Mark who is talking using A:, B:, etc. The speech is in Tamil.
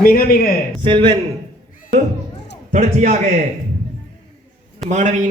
A: மிக மிக செல்வன் தொடர்ச்சியாக மாணவியினால்